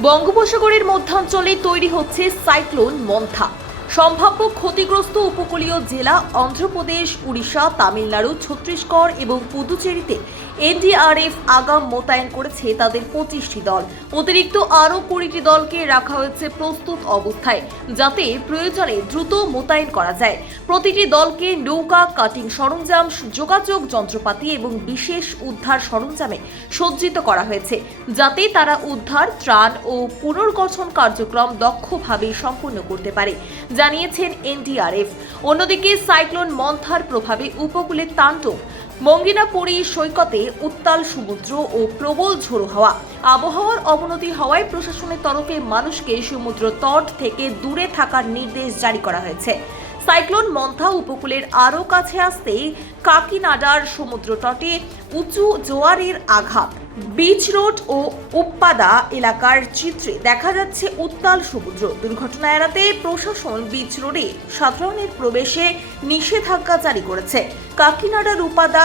বঙ্গোপসাগরের মধ্যাঞ্চলে তৈরি হচ্ছে সাইক্লোন মন্থা। সম্ভাব্য ক্ষতিগ্রস্ত উপকূলীয় জেলা অন্ধ্রপ্রদেশ, উড়িষ্যা, তামিলনাড়ু, ছত্তিশগড় এবং পুদুচেরিতে এনডিআরএফ আগাম মোতায়েন করেছে তাদের 25টি দল। অতিরিক্ত আরও 20টি দলকে রাখা হয়েছে প্রস্তুত অবস্থায়, যাতে প্রয়োজনে দ্রুত মোতায়েন করা যায়। প্রতিটি দলকে নৌকা, কাটিং সরঞ্জাম, যোগাযোগ যন্ত্রপাতি এবং বিশেষ উদ্ধার সরঞ্জামে সজ্জিত করা হয়েছে, যাতে তারা উদ্ধার, ত্রাণ ও পুনর্গঠন কার্যক্রম দক্ষভাবে সম্পন্ন করতে পারে, জানিয়েছেন এনডিআরএফ। অন্যদিকে সাইক্লোন মন্থার প্রভাবে উপকূলে তাণ্ডব। মঙ্গিনাপুরী সৈকতে উত্তাল সমুদ্র ও প্রবল ঝোড়ো হাওয়া। আবহাওয়ার অবনতি হওয়ায় প্রশাসনের তরফে মানুষকে সমুদ্র তট থেকে দূরে থাকার নির্দেশ জারি করা হয়েছে। সাইক্লোন মন্থা উপকূলের আরও কাছে আসতেই কাকিনাডার সমুদ্র তটে উঁচু জোয়ারের আঘাত। বিচ রোড ও উপ্পাদা এলাকার চিত্রে দেখা যাচ্ছে উত্তাল সমুদ্র। দুর্ঘটনা এড়াতে প্রশাসন বিচ রোডে সাধারণের প্রবেশে নিষেধাজ্ঞা জারি করেছে। কাকিনাডার উপ্পাদা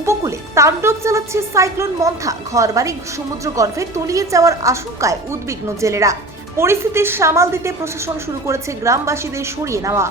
উপকূলে তাণ্ডব চালাচ্ছে সাইক্লোন মন্থা। ঘরবাড়ি সমুদ্র গর্ভে তলিয়ে যাওয়ার আশঙ্কায় উদ্বিগ্ন জেলেরা। পরিস্থিতি সামাল দিতে প্রশাসন শুরু করেছে গ্রামবাসীদের সরিয়ে নেওয়া।